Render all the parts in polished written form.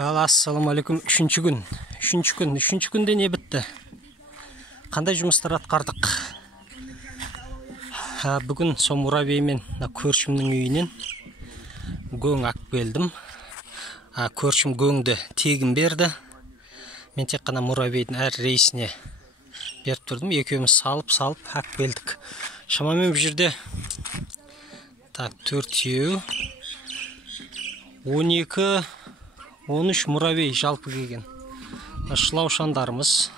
Ассалаумағалейкум. Үшінші күнде не бітті? Қандай жұмыстар атқардық? Бүгін сол муравеймен көршімнің үйінен көң ақ келдім. Көршім көңді тегін берді. Мен тек қана муравейдің әр рейсіне беріп тұрдым. Екеуміз салып ақ келдік. Шамамен бұл жерде 4 12-13 муравей жалпы келген. Шылаушандарымыз.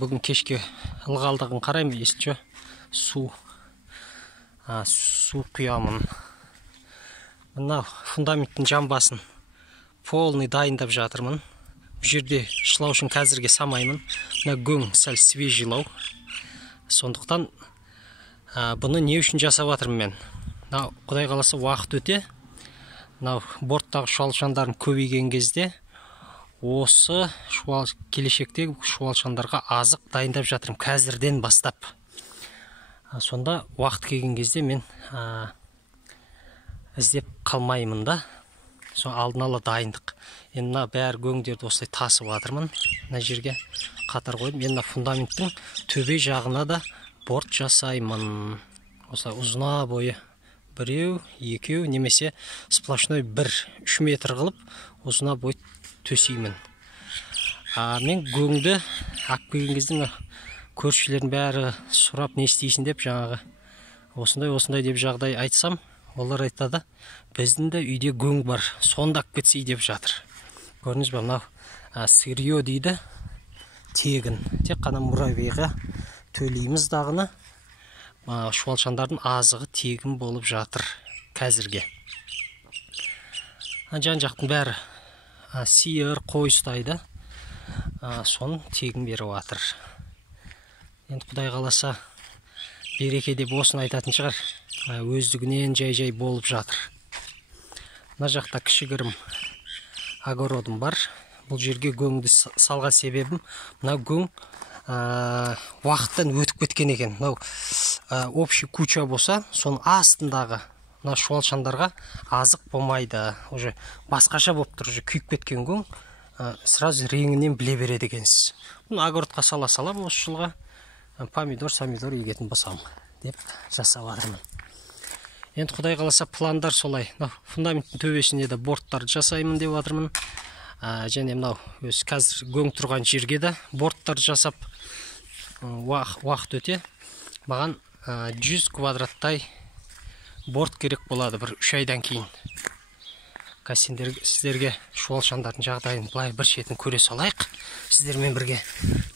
Бүгін кешке ылғалдығын қараймын, естіше. Су құямын. Мына фундаменттің жамбасын полный дайындап жатырмын. Бұл жерде шылаушын қазірге самаймын. Мына көң сәл свежилау. Сондықтан бұны не үшін жасап жатырмын мен? Құдай қаласа уақыт өте. Борттағы шуалшандарын көбейген кезде осы келешектегі шуалшандарға азық дайындап жатырмын қазірден бастап. Сонда уақыт келген кезде мен іздеп қалмаймын да. Сол алдын ала дайындық. Енді бәрі көңдерді осылай тасып жатырмын. Мына жерге қатар қойдым. Енді фундаменттің төбе жағына да борт жасаймын. Осылай ұзына бойы 1, 2 немесе сплошной 1-3 метр қылып ұзына бой төсеймін. Мен көңді ақ келген кезде көршілердің бәрі сұрап не істейсің деп жаңағы осындай деп жағдай айтсам, олар айтады, біздің де үйде көң бар, сонда ақ кетсей деп жатыр. Көрдіңіз бе, мынау сырье дейді, тегін. Тек қана муравейға төлейміз дағыны. Шуалшандардың азығы тегін болып жатыр қазірге. Жан жақтың бәрі сиыр, қой ұстайды. Соны тегін беріп жатыр. Енді Құдай қаласа береке деп осыны айтатын шығар. Өздігінен жай болып жатыр. Мына жақта кішігірім огородым бар. Бұл жерге көңді салған себебім, мына көң уақыттан өтіп кеткен екен. Общий куча болса, соның астындағы шуалшандарға азық болмайды. Уже басқаша болып тұр, күйіп кеткен көң сразу реңінен біле береді екенсіз. Бұны огородқа салам осы жылға помидор егетін болсам деп жасап жатырмын. Енді Құдай қаласа пландар солай. Фундаменттің төбесіне де борттар жасаймын деп жатырмын. Және мынау қазір көң тұрған жерге де борттар жасап уақыт өте маған 100 квадраттай борт керек болады бір 3 айдан кейін. Сіздерге шуалшандардың жағдайын былай бір шетін көре салайық. Сіздермен бірге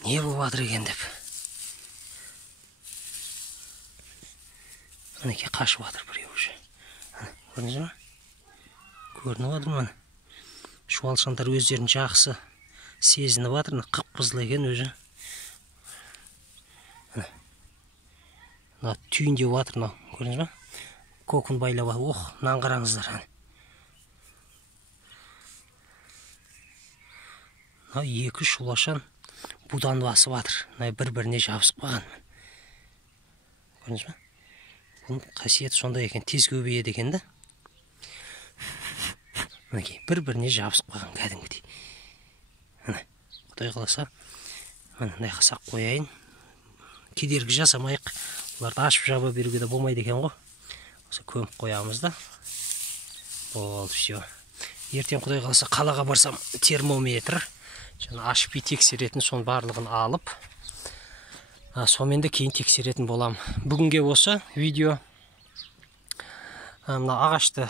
не болып жатыр екен деп. Мінекей қашып жатыр біреу уже. Көрдіңіз ме? Көрініп жатыр ма? Шуалшандар өздерін жақсы сезініп жатыр. Қып-қызыл екен өзі. Түйінде жатыр. Көрдіңіз ба? Көкін байлап жатыр. Мынаны қараңыздар. Екі шулашан будан басып жатыр. Бір-біріне жабысып қалған. Көрдіңіз ба? Бұның қасиеті сондай екен. Тез көбейеді екен да. Бір-біріне жабысып қалған кәдімгідей. Құдай қаласа, мынандай қасақ қояйын. Кедергі жасамайық. Оларды ашып жаба беруге де болмайды екен ғой. Осы көміп қоямыз да. Болды, все. Ертең Құдай қаласа қалаға барсам термометр. Ашып тексеретін сон барлығын алып. Сонымен де кейін тексеретін болам. Бүгінге осы видео. Ағашты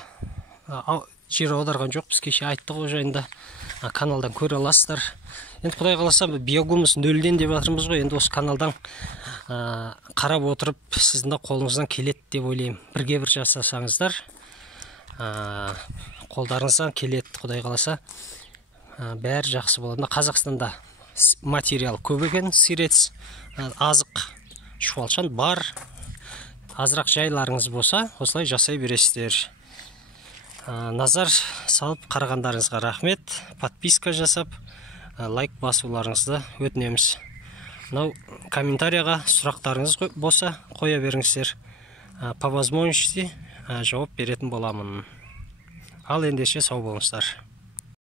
жер аударған жоқ. Біз кеше айттық о жайында. Каналдан көре аласыздар. Енді Құдай қаласа биогумус 0-ден деп жатырмыз ғой. Енді осы каналдан қарап отырып, сіздің қолыңыздан келеді деп ойлаймын. Бірге бір жасасаңыздар, қолдарыңыздан келеді. Құдай қаласа бәрі жақсы болады. Қазақстанда материал көп екен, сирец, азық, шуалшан бар. Азырақ жайларыңыз болса, осылай жасай бересіздер. Назар салып қарағандарыңызға рахмет. Подписка жасап, лайк басуларыңызды өтінеміз. Комментарияға сұрақтарыңыз болса, қоя беріңіздер. По возможности жауап беретін боламын. Ал ендеше сау болыңыздар.